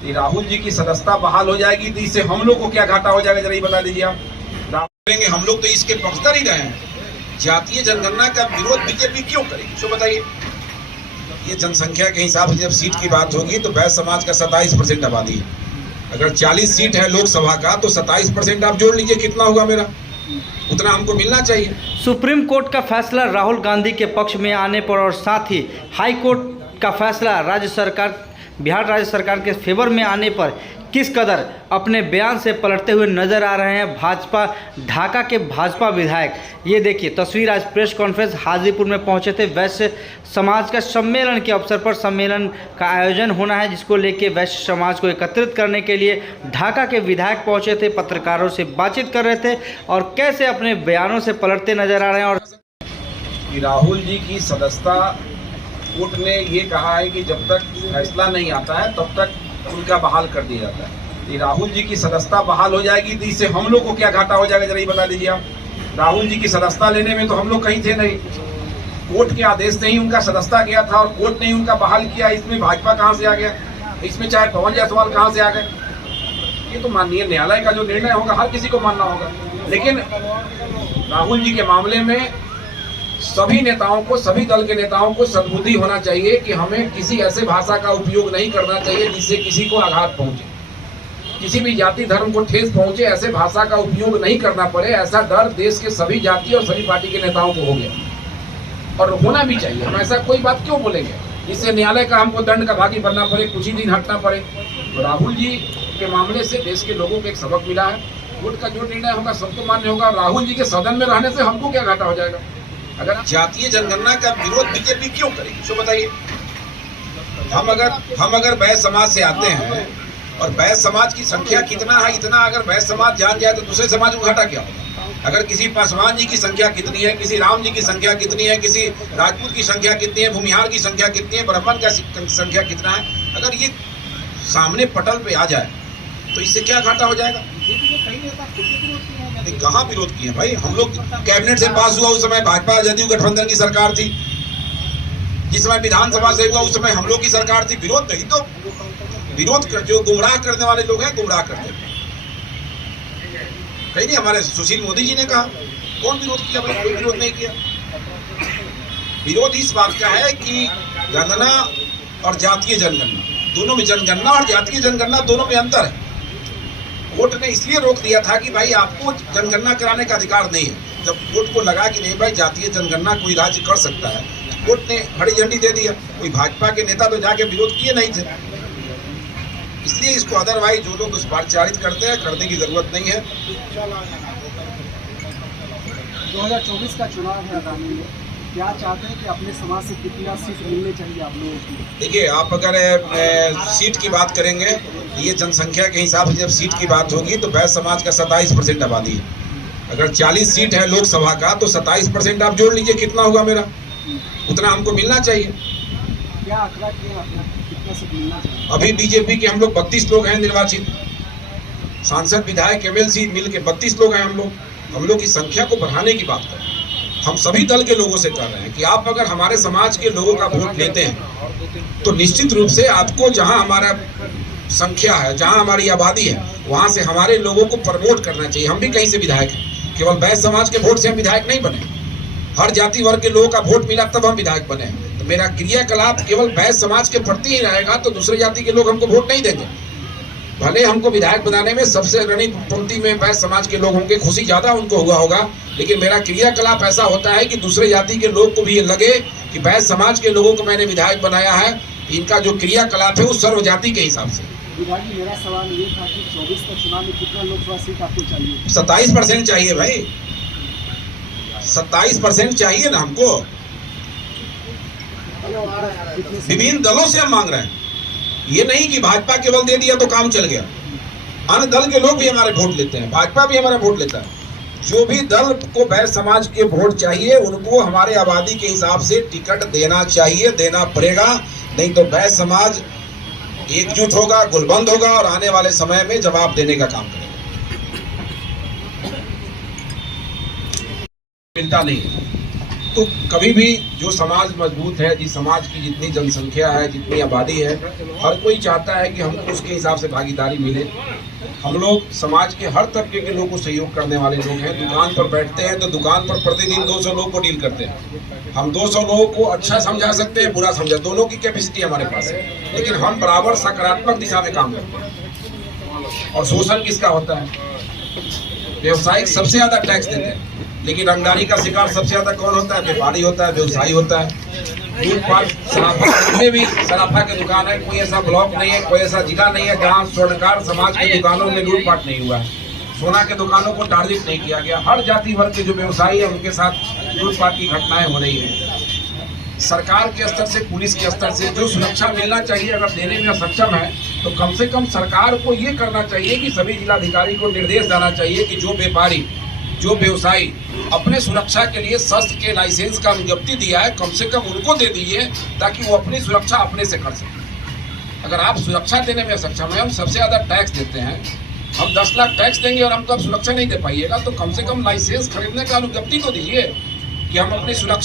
ये राहुल जी की सदस्यता बहाल हो जाएगी तो इससे हम लोग को क्या घाटा हो जाएगा, जरा ये बता दीजिए आप। राहुल हम लोग तो इसके पक्षधर ही रहे हैं। जातीय जनगणना का विरोध बीजेपी क्यों करेगी, सो बताइए। ये जनसंख्या के हिसाब से जब सीट की बात होगी तो बैस समाज का 27% आबादी है। अगर 40 सीट है लोकसभा का तो 27% आप जोड़ लीजिए, कितना होगा मेरा, उतना हमको मिलना चाहिए। सुप्रीम कोर्ट का फैसला राहुल गांधी के पक्ष में आने पर और साथ ही हाई कोर्ट का फैसला बिहार राज्य सरकार के फेवर में आने पर किस कदर अपने बयान से पलटते हुए नजर आ रहे हैं भाजपा ढाका के भाजपा विधायक। ये देखिए तस्वीर, आज प्रेस कॉन्फ्रेंस हाजीपुर में पहुंचे थे। वैश्य समाज का सम्मेलन के अवसर पर सम्मेलन का आयोजन होना है, जिसको लेके वैश्य समाज को एकत्रित करने के लिए ढाका के विधायक पहुंचे थे, पत्रकारों से बातचीत कर रहे थे और कैसे अपने बयानों से पलटते नजर आ रहे हैं। और राहुल जी की सदस्यता कोर्ट ने ये कहा है कि जब तक फैसला नहीं आता है तब तक उनका बहाल कर दिया जाता है। ये राहुल जी की सदस्यता बहाल हो जाएगी तो इससे हम लोग को क्या घाटा हो जाएगा, जरा ये बता दीजिए आप। राहुल जी की सदस्यता लेने में तो हम लोग कहीं थे नहीं, कोर्ट के आदेश से ही उनका सदस्यता गया था और कोर्ट ने ही उनका बहाल किया। इसमें भाजपा कहाँ से आ गया, इसमें चाहे पवन जायसवाल कहाँ से आ गए। ये तो माननीय न्यायालय का जो निर्णय होगा हर किसी को मानना होगा। लेकिन राहुल जी के मामले में सभी नेताओं को, सभी दल के नेताओं को सद्बुद्धि होना चाहिए कि हमें किसी ऐसे भाषा का उपयोग नहीं करना चाहिए जिससे किसी को आघात पहुंचे, किसी भी जाति धर्म को ठेस पहुंचे। ऐसे भाषा का उपयोग नहीं करना पड़े, ऐसा डर देश के सभी जाति और सभी पार्टी के नेताओं को हो गया और होना भी चाहिए। हम ऐसा कोई बात क्यों बोलेंगे जिससे न्यायालय का हमको दंड का भागी बनना पड़े, कुछ ही दिन हटना पड़े। तो राहुल जी के मामले से देश के लोगों को एक सबक मिला है। कोर्ट का जो निर्णय होगा सबको मान्य होगा। राहुल जी के सदन में रहने से हमको क्या घाटा हो जाएगा। अगर जातीय जनगणना का विरोध बीजेपी क्यों करेगी, सो बताइए। हम अगर बैस समाज से आते हैं और बैस समाज की संख्या कितना है, इतना अगर बैस समाज जान जाए तो दूसरे समाज को घाटा क्या होगा। अगर किसी पासवान जी की संख्या कितनी है, किसी राम जी की संख्या कितनी है, किसी राजपूत की संख्या कितनी है, भूमिहार की संख्या कितनी है, ब्राह्मण का संख्या कितना है, अगर ये सामने पटल पे आ जाए तो इससे क्या घाटा हो जाएगा। कहाँ विरोध किए भाई, हम लोग कैबिनेट से पास हुआ उस समय भाजपा जदयू गठबंधन की सरकार थी, जिस समय विधानसभा से हुआ उस समय हम लोग की सरकार थी। विरोध नहीं तो विरोध कर, जो गुमराह करने वाले लोग हैं गुमराह करते हैं। कहीं नहीं, हमारे सुशील मोदी जी ने कहा, कौन विरोध किया भाई, कोई विरोध नहीं किया। विरोध इस बात का है कि गणना और जातीय जनगणना दोनों में, जनगणना और जातीय जनगणना दोनों में अंतर है। कोर्ट ने इसलिए रोक दिया था कि भाई आपको जनगणना कराने का अधिकार नहीं है। जब कोर्ट को लगा कि नहीं भाई जातीय जनगणना कोई राज्य कर सकता है, कोर्ट ने हरी झंडी दे दिया। कोई भाजपा के नेता तो जाके विरोध किए नहीं थे। इसलिए इसको अदरवाइज जो लोग दुष्प्रचारित करते हैं, करने की जरूरत नहीं है। 2024 का चुनाव है आगामी में, क्या चाहते हैं कि अपने समाज से कितना सीट मिलनी चाहिए आप लोगों को? देखिए, आप अगर सीट की बात करेंगे, ये जनसंख्या के हिसाब से जब सीट की बात होगी तो बैस समाज का 27% आबादी है। अगर 40 सीट है लोकसभा का तो 27% आप जोड़ लीजिए, कितना होगा मेरा, उतना हमको मिलना चाहिए। क्या आंकड़ा किया अपना, कितना सीट मिलना चाहिए? अभी बीजेपी के हम लोग 32 लोग हैं निर्वाचित, सांसद विधायक एमएलसी मिल के 32 लोग हैं। हम लोग इस संख्या को बढ़ाने की बात कर रहे हैं। हम सभी दल के लोगों से कर रहे हैं कि आप अगर हमारे समाज के लोगों का वोट लेते हैं तो निश्चित रूप से आपको जहां हमारा संख्या है, जहां हमारी आबादी है, वहां से हमारे लोगों को प्रमोट करना चाहिए। हम भी कहीं से विधायक हैं, केवल बैस समाज के वोट से हम विधायक नहीं बने, हर जाति वर्ग के लोगों का वोट मिला तब हम विधायक बने। तो मेरा क्रियाकलाप केवल बैस समाज के प्रति ही रहेगा तो दूसरे जाति के लोग हमको वोट नहीं देंगे। भले हमको विधायक बनाने में सबसे अग्रणी पंक्ति में बैस समाज के लोग होंगे, खुशी ज्यादा उनको हुआ होगा, लेकिन मेरा क्रियाकलाप ऐसा होता है कि दूसरे जाति के लोग को भी ये लगे कि बैस समाज के लोगों को मैंने विधायक बनाया है। इनका जो क्रियाकलाप है वो सर्व जाति के हिसाब से। मेरा सवाल ये था कि 24 का चुनाव में कितना लोकसभा सीट आपको चाहिए? 27% चाहिए भाई, 27% चाहिए ना हमको। विभिन्न दलों से हम मांग रहे हैं, ये नहीं कि भाजपा केवल दे दिया तो काम चल गया। अन्य दल के लोग भी हमारे वोट लेते हैं, भाजपा भी हमारा वोट लेता है। जो भी दल को बैस समाज के वोट चाहिए उनको हमारे आबादी के हिसाब से टिकट देना चाहिए, देना पड़ेगा। नहीं तो बैस समाज एकजुट होगा, गुलबंद होगा और आने वाले समय में जवाब देने का काम करेगा। मिलता नहीं, तो कभी भी जो समाज मजबूत है, जिस समाज की जितनी जनसंख्या है, जितनी आबादी है, हर कोई चाहता है कि हमको उसके हिसाब से भागीदारी मिले। हम लोग समाज के हर तबके के लोगों को सहयोग करने वाले लोग हैं। दुकान पर बैठते हैं तो दुकान पर प्रतिदिन 200 लोग को डील करते हैं। हम 200 लोगों को अच्छा समझा सकते हैं, बुरा समझा, दोनों की कैपेसिटी हमारे पास है, लेकिन हम बराबर सकारात्मक दिशा में काम करते हैं। और शोषण किसका होता है? व्यवसायिक सबसे ज्यादा टैक्स देते हैं, लेकिन रंगदारी का शिकार सबसे ज्यादा कौन होता है? व्यापारी होता है, व्यवसायी होता है। लूटपाट सराफा में भी सराफा की दुकान है, कोई ऐसा ब्लॉक नहीं है, कोई ऐसा जिला नहीं है जहाँ स्वर्णकार समाज की दुकानों में लूटपाट नहीं हुआ है। सोना के दुकानों को टारगेट नहीं किया गया। हर जाति वर्ग के जो व्यवसायी है उनके साथ लूटपाट की घटनाएं हो रही है। सरकार के स्तर से, पुलिस के स्तर से जो सुरक्षा मिलना चाहिए, अगर देने में सक्षम है तो कम से कम सरकार को ये करना चाहिए कि सभी जिलाधिकारी को निर्देश देना चाहिए कि जो व्यापारी, जो व्यवसायी अपने सुरक्षा के लिए शस्त्र के लाइसेंस का विज्ञप्ति दिया है, कम से कम उनको दे दीजिए ताकि वो अपनी सुरक्षा अपने से कर सकें। अगर आप सुरक्षा देने में सक्षम है, हम सबसे ज़्यादा टैक्स देते हैं, हम 10 लाख टैक्स देंगे और हमको आप सुरक्षा नहीं दे पाइएगा, तो कम से कम लाइसेंस खरीदने का विज्ञप्ति तो दीजिए कि हम अपनी सुरक्षा